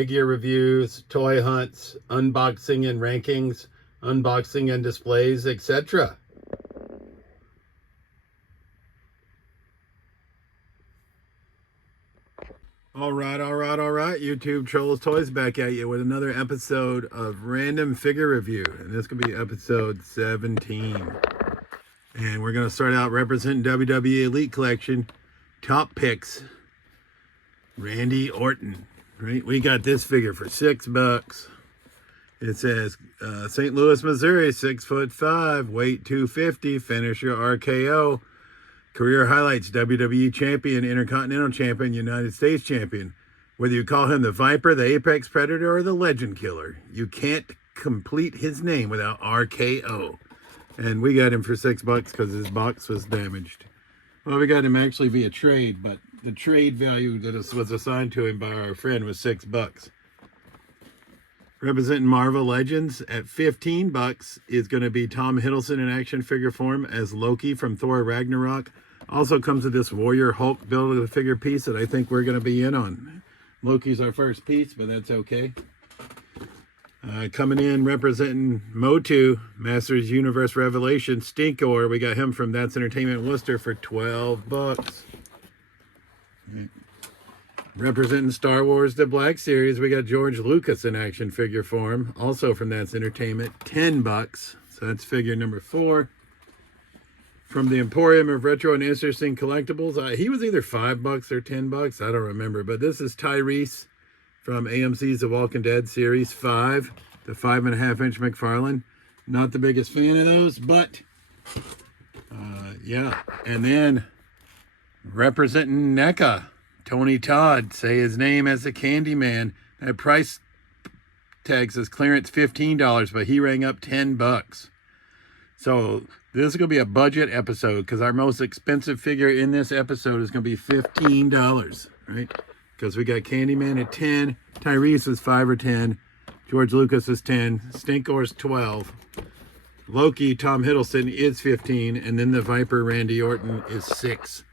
figure reviews, toy hunts, unboxing and rankings, unboxing and displays, etc. All right. YouTube Trolls Toys back at you with another episode of Random Figure Review. And this could be episode 17. And we're going to start out representing WWE Elite Collection, top picks, Randy Orton. Right? We got this figure for $6. It says St. Louis, Missouri, 6'5", weight 250, finisher RKO. Career highlights: WWE Champion, Intercontinental Champion, United States Champion. Whether you call him the Viper, the Apex Predator, or the Legend Killer, you can't complete his name without RKO. And we got him for $6 because his box was damaged. Well, we got him actually via trade, but the trade value that was assigned to him by our friend was $6. Representing Marvel Legends at $15 is going to be Tom Hiddleston in action figure form as Loki from Thor Ragnarok. Also comes with this Warrior Hulk build-a-figure piece that I think we're going to be in on. Loki's our first piece, but that's okay. Coming in representing MOTU, Masters Universe Revelation, Stinkor. We got him from That's Entertainment Worcester for $12. Representing Star Wars The Black Series, we got George Lucas in action figure form, also from That's Entertainment, $10. So that's figure number 4. From the Emporium of Retro and Interesting Collectibles, he was either $5 or $10, I don't remember. But this is Tyrese from AMC's The Walking Dead Series 5, the 5.5-inch McFarlane. Not the biggest fan of those, but yeah. And then representing NECA, Tony Todd, say his name as the Candyman. That price tag says clearance $15, but he rang up $10. So this is going to be a budget episode because our most expensive figure in this episode is going to be $15, right? Because we got Candyman at 10, Tyrese is 5 or 10, George Lucas is 10, Stinkor's 12, Loki, Tom Hiddleston is 15, and then the Viper, Randy Orton, is 6.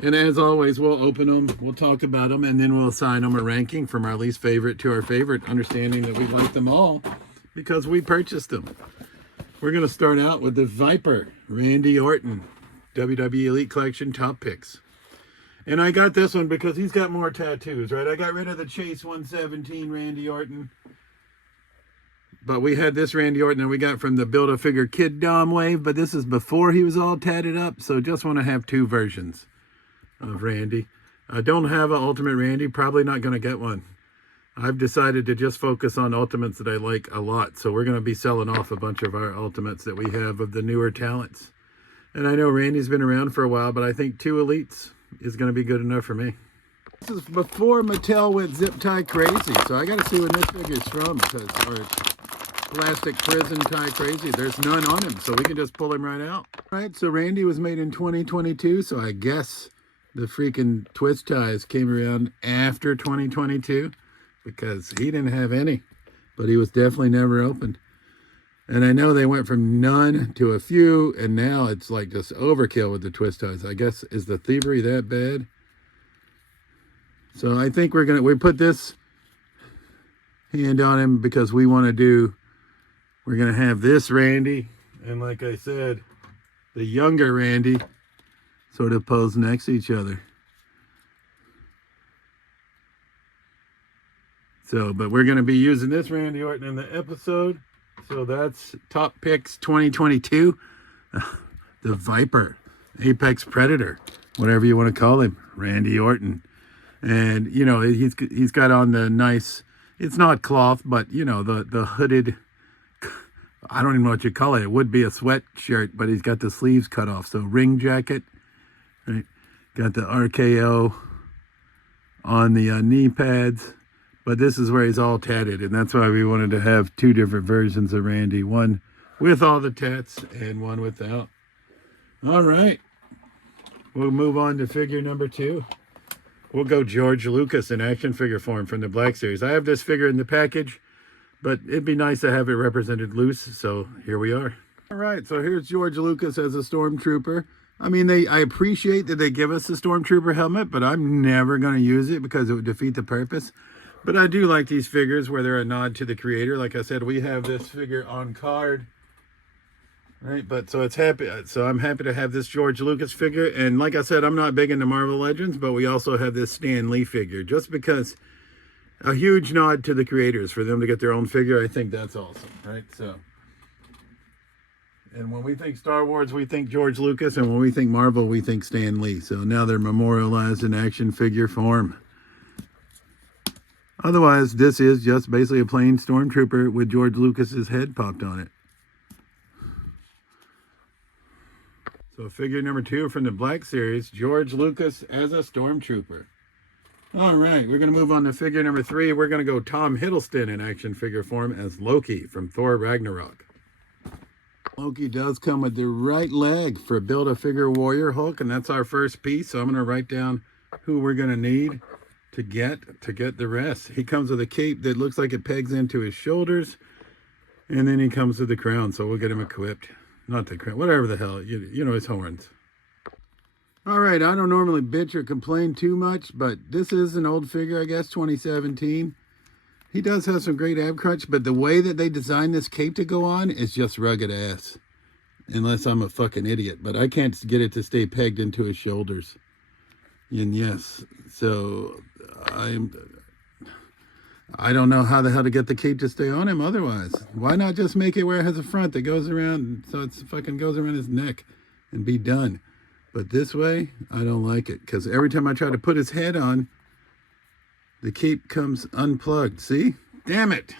And as always, we'll open them, we'll talk about them, and then we'll assign them a ranking from our least favorite to our favorite, understanding that we like them all because we purchased them. We're going to start out with the Viper, Randy Orton, WWE Elite Collection top picks. And I got this one because he's got more tattoos, right? I got rid of the Chase 117 Randy Orton. But we had this Randy Orton that we got from the Build-A-Figure Kid Dom wave, but this is before he was all tatted up, so just want to have 2 versions of Randy. I don't have an Ultimate Randy, probably not going to get one. I've decided to just focus on Ultimates that I like a lot, so we're going to be selling off a bunch of our Ultimates that we have of the newer talents. And I know Randy's been around for a while, but I think 2 Elites is going to be good enough for me. This is before Mattel went zip tie crazy, so I got to see when this figure's from, because our plastic prison tie crazy, there's none on him, so we can just pull him right out. All right, so Randy was made in 2022, so I guess the freaking twist ties came around after 2022 because he didn't have any, but he was definitely never opened. And I know they went from none to a few, and now it's like just overkill with the twist ties. I guess, is the thievery that bad? So I think we put this hand on him because we're going to have this Randy, and like I said, the younger Randy sort of posed next to each other. So, but we're going to be using this Randy Orton in the episode. So that's top picks 2022. The Viper, Apex Predator, whatever you want to call him, Randy Orton. And, you know, he's got on the nice, it's not cloth, but, you know, the hooded, I don't even know what you call it. It would be a sweatshirt, but he's got the sleeves cut off. So ring jacket, right? Got the RKO on the knee pads. But this is where he's all tatted, and that's why we wanted to have 2 different versions of Randy. One with all the tats and one without. All right. We'll move on to figure number 2. We'll go George Lucas in action figure form from the Black Series. I have this figure in the package, but it'd be nice to have it represented loose, so here we are. All right, so here's George Lucas as a Stormtrooper. I mean, I appreciate that they give us the Stormtrooper helmet, but I'm never going to use it because it would defeat the purpose. But I do like these figures where they're a nod to the creator. Like I said, we have this figure on card, right? But so I'm happy to have this George Lucas figure. And like I said, I'm not big into Marvel Legends, but we also have this Stan Lee figure, just because a huge nod to the creators for them to get their own figure. I think that's awesome, right? So, and when we think Star Wars, we think George Lucas, and when we think Marvel, we think Stan Lee. So now they're memorialized in action figure form. Otherwise, this is just basically a plain Stormtrooper with George Lucas's head popped on it. So figure number 2 from the Black Series, George Lucas as a Stormtrooper. All right, we're going to move on to figure number 3. We're going to go Tom Hiddleston in action figure form as Loki from Thor Ragnarok. Loki does come with the right leg for Build-A-Figure Warrior Hulk, and that's our first piece. So I'm going to write down who we're going to need to get the rest. He comes with a cape that looks like it pegs into his shoulders, and then he comes with the crown, so we'll get him equipped. Not the crown, whatever the hell, you know, his horns. All right, I don't normally bitch or complain too much, but this is an old figure, I guess, 2017. He does have some great ab crunch, but the way that they designed this cape to go on is just rugged ass. Unless I'm a fucking idiot, but I can't get it to stay pegged into his shoulders. And yes, so I don't know how the hell to get the cape to stay on him otherwise. Why not just make it where it has a front that goes around, so it fucking goes around his neck and be done. But this way, I don't like it, because every time I try to put his head on, the cape comes unplugged. See? Damn it.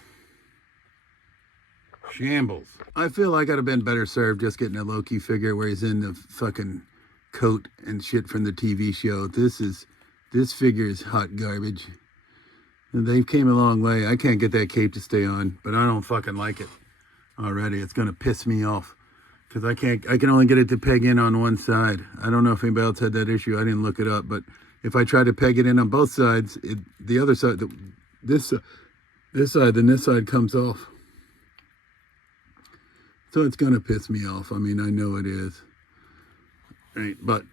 Shambles. I feel like I'd have been better served just getting a Loki figure where he's in the fucking coat and shit from the TV show. This figure is hot garbage. And they came a long way. I can't get that cape to stay on, but I don't fucking like it already. It's gonna piss me off because I can only get it to peg in on one side. I don't know if anybody else had that issue. I didn't look it up, but if I try to peg it in on both sides, the other side, this side, then this side comes off. So it's gonna piss me off. I mean, I know it is. Right, but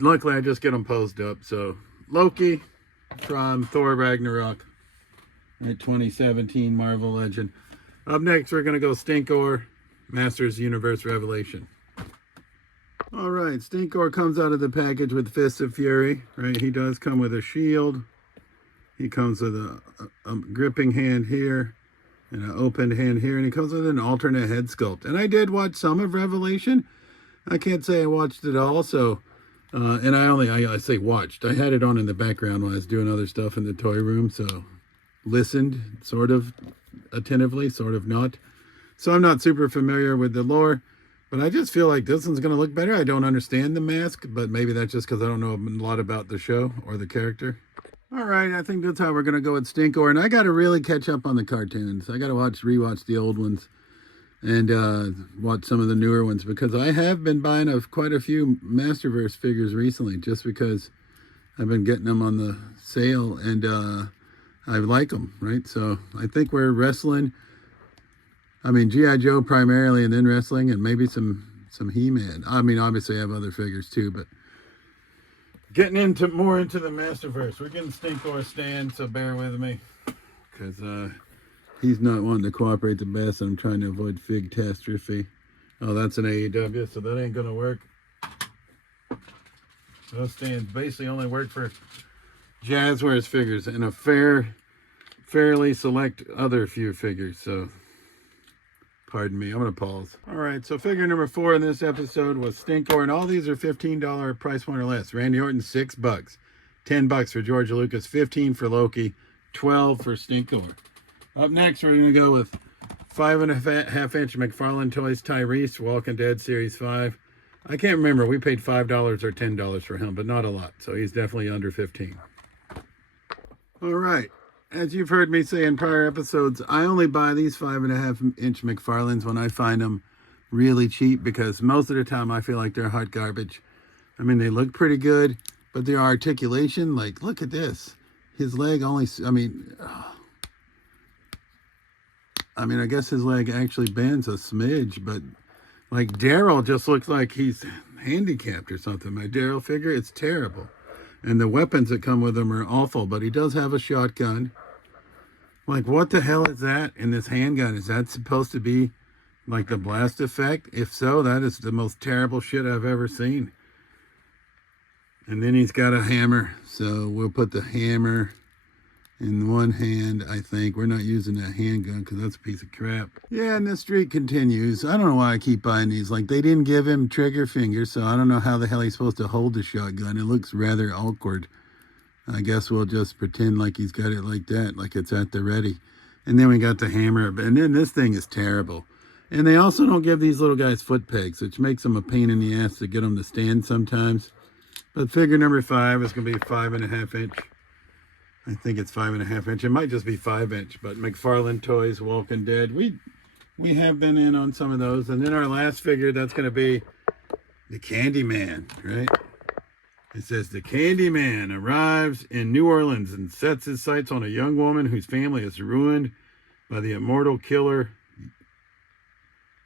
luckily I just get them posed up. So Loki from Thor Ragnarok, right, 2017 Marvel Legend. Up next, we're gonna go Stinkor, Masters Universe Revelation. All right, Stinkor comes out of the package with Fists of Fury. Right, he does come with a shield. He comes with a gripping hand here and an opened hand here, and he comes with an alternate head sculpt. And I did watch some of Revelation. I can't say I watched it all, so, and I say watched. I had it on in the background when I was doing other stuff in the toy room, so listened, sort of attentively, sort of not. So I'm not super familiar with the lore, but I just feel like this one's going to look better. I don't understand the mask, but maybe that's just because I don't know a lot about the show or the character. All right, I think that's how we're going to go with Stinkor, and I got to really catch up on the cartoons. I got to rewatch the old ones and watch some of the newer ones, because I have been buying quite a few Masterverse figures recently, just because I've been getting them on the sale, and I like them, right? So I think we're wrestling. I mean, G.I. Joe primarily, and then wrestling, and maybe some He-Man. I mean, obviously I have other figures too, but getting more into the Masterverse. We're getting Stinkor stand, so bear with me, because he's not wanting to cooperate the best. I'm trying to avoid fig-tastrophe. Oh, that's an AEW, so that ain't gonna work. Those stands basically only work for Jazzwares figures and a fairly select other few figures, so pardon me, I'm gonna pause. All right, so figure number 4 in this episode was Stinkor, and all these are $15 price point or less. Randy Orton, $6. $10 for George Lucas, $15 for Loki, $12 for Stinkor. Up next, we're going to go with 5.5-inch McFarlane Toys Tyrese, Walking Dead Series 5. I can't remember. We paid $5 or $10 for him, but not a lot. So he's definitely under 15. All right. As you've heard me say in prior episodes, I only buy these 5.5-inch McFarlanes when I find them really cheap, because most of the time I feel like they're hot garbage. I mean, they look pretty good, but their articulation, like, look at this. His leg only, I guess his leg actually bends a smidge, but like Daryl just looks like he's handicapped or something. My Daryl figure, it's terrible. And the weapons that come with him are awful, but he does have a shotgun. Like, what the hell is that in this handgun? Is that supposed to be like the blast effect? If so, that is the most terrible shit I've ever seen. And then he's got a hammer. So we'll put the hammer in one hand, I think. We're not using that handgun because that's a piece of crap. Yeah, and the streak continues. I don't know why I keep buying these. Like, they didn't give him trigger fingers, so I don't know how the hell he's supposed to hold the shotgun. It looks rather awkward. I guess we'll just pretend like he's got it like that, like it's at the ready. And then we got the hammer. And then this thing is terrible. And they also don't give these little guys foot pegs, which makes them a pain in the ass to get them to stand sometimes. But figure number 5 is going to be 5.5 inch. I think it's 5.5 inch. It might just be 5 inch. But McFarlane Toys, Walking Dead. We have been in on some of those. And then our last figure, that's going to be the Candyman, right? It says, the Candyman arrives in New Orleans and sets his sights on a young woman whose family is ruined by the immortal killer,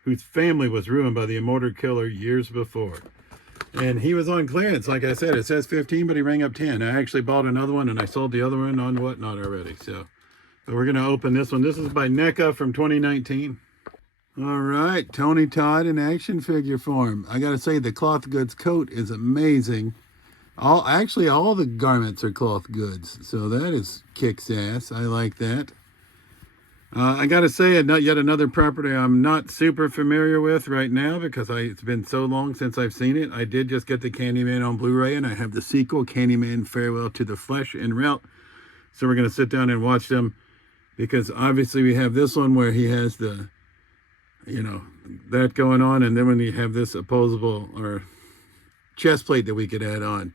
whose family was ruined by the immortal killer years before. And he was on clearance. Like I said, it says 15, but he rang up 10. I actually bought another one, and I sold the other one on Whatnot already. So, but we're going to open this one. This is by NECA from 2019. All right, Tony Todd in action figure form. I got to say, the cloth goods coat is amazing. Actually, all the garments are cloth goods, so that is kicks ass. I like that. I got to say, yet another property I'm not super familiar with right now because it's been so long since I've seen it. I did just get the Candyman on Blu-ray, and I have the sequel, Candyman Farewell to the Flesh en route. So we're going to sit down and watch them because obviously we have this one where he has the, that going on, and then when you have this opposable or chest plate that we could add on.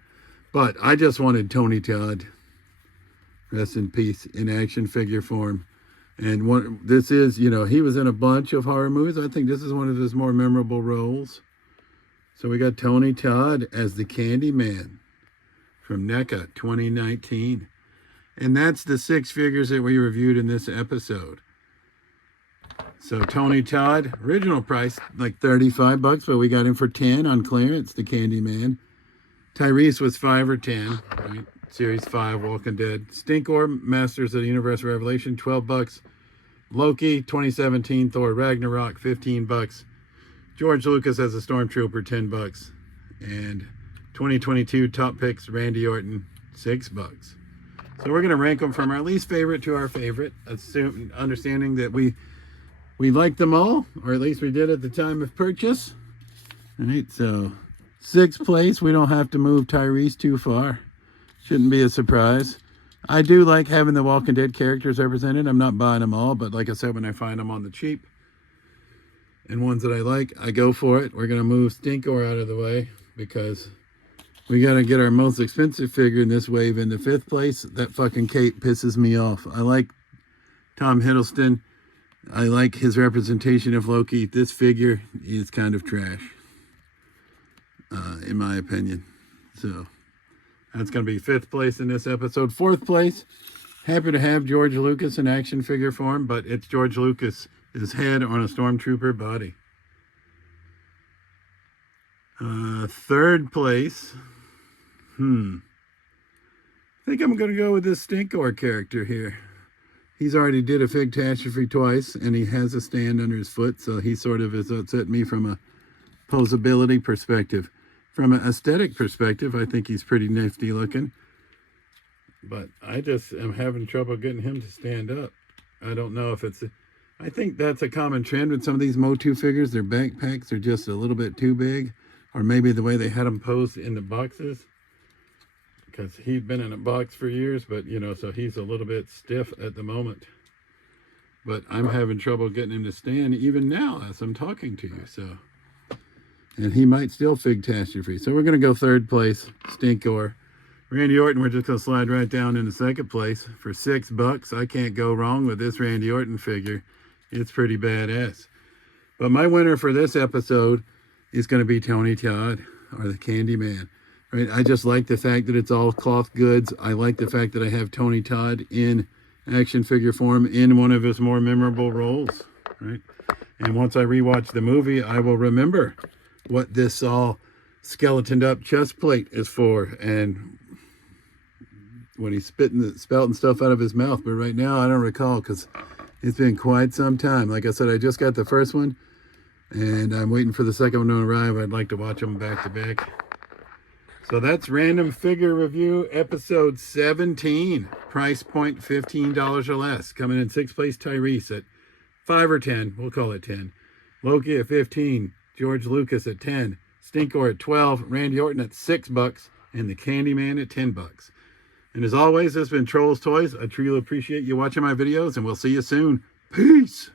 But I just wanted Tony Todd, rest in peace, in action figure form. And this is, he was in a bunch of horror movies. I think this is one of his more memorable roles. So we got Tony Todd as the Candyman from NECA 2019. And that's the 6 figures that we reviewed in this episode. So Tony Todd, original price like $35, but we got him for 10 on clearance, the Candyman. Tyrese was 5 or 10, right? Series 5, Walking Dead. Stinkor, Masters of the Universe Revelation, $12. Loki, 2017, Thor Ragnarok, $15. George Lucas as a Stormtrooper, $10. And 2022 Top Picks, Randy Orton, $6. So we're going to rank them from our least favorite to our favorite, understanding that we like them all, or at least we did at the time of purchase. All right, so 6th place, we don't have to move Tyrese too far. Shouldn't be a surprise. I do like having the Walking Dead characters represented. I'm not buying them all, but like I said, when I find them on the cheap and ones that I like, I go for it. We're going to move Stinkor out of the way because we got to get our most expensive figure in this wave into 5th place. That fucking cape pisses me off. I like Tom Hiddleston. I like his representation of Loki. This figure is kind of trash, in my opinion. So that's going to be 5th place in this episode. 4th place, happy to have George Lucas in action figure form, but it's George Lucas' head on a Stormtrooper body. 3rd place, I think I'm going to go with this Stinkor character here. He's already did a Figtashtrophe twice, and he has a stand under his foot, so he sort of is upset me from a posability perspective. From an aesthetic perspective, I think he's pretty nifty looking. But I just am having trouble getting him to stand up. I don't know if it's... I think that's a common trend with some of these MOTU figures. Their backpacks are just a little bit too big. Or maybe the way they had them posed in the boxes. Because he'd been in a box for years, but, so he's a little bit stiff at the moment. But I'm having trouble getting him to stand even now as I'm talking to you, so... And he might still Figtashtrophe. So we're going to go 3rd place, Stinkor. Randy Orton, we're just going to slide right down into 2nd place for $6. I can't go wrong with this Randy Orton figure. It's pretty badass. But my winner for this episode is going to be Tony Todd, or the Candyman. Right? I just like the fact that it's all cloth goods. I like the fact that I have Tony Todd in action figure form in one of his more memorable roles. Right? And once I rewatch the movie, I will remember what this all skeletoned up chest plate is for, and when he's spouting stuff out of his mouth. But right now, I don't recall because it's been quite some time. Like I said, I just got the first one, and I'm waiting for the second one to arrive. I'd like to watch them back to back. So that's Random Figure Review, episode 17. Price point $15 or less. Coming in 6th place, Tyrese at 5 or 10. We'll call it 10. Loki at 15. George Lucas at 10. Stinkor at 12. Randy Orton at $6. And the Candyman at $10. And as always, this has been Trolls Toys. I truly appreciate you watching my videos, and we'll see you soon. Peace!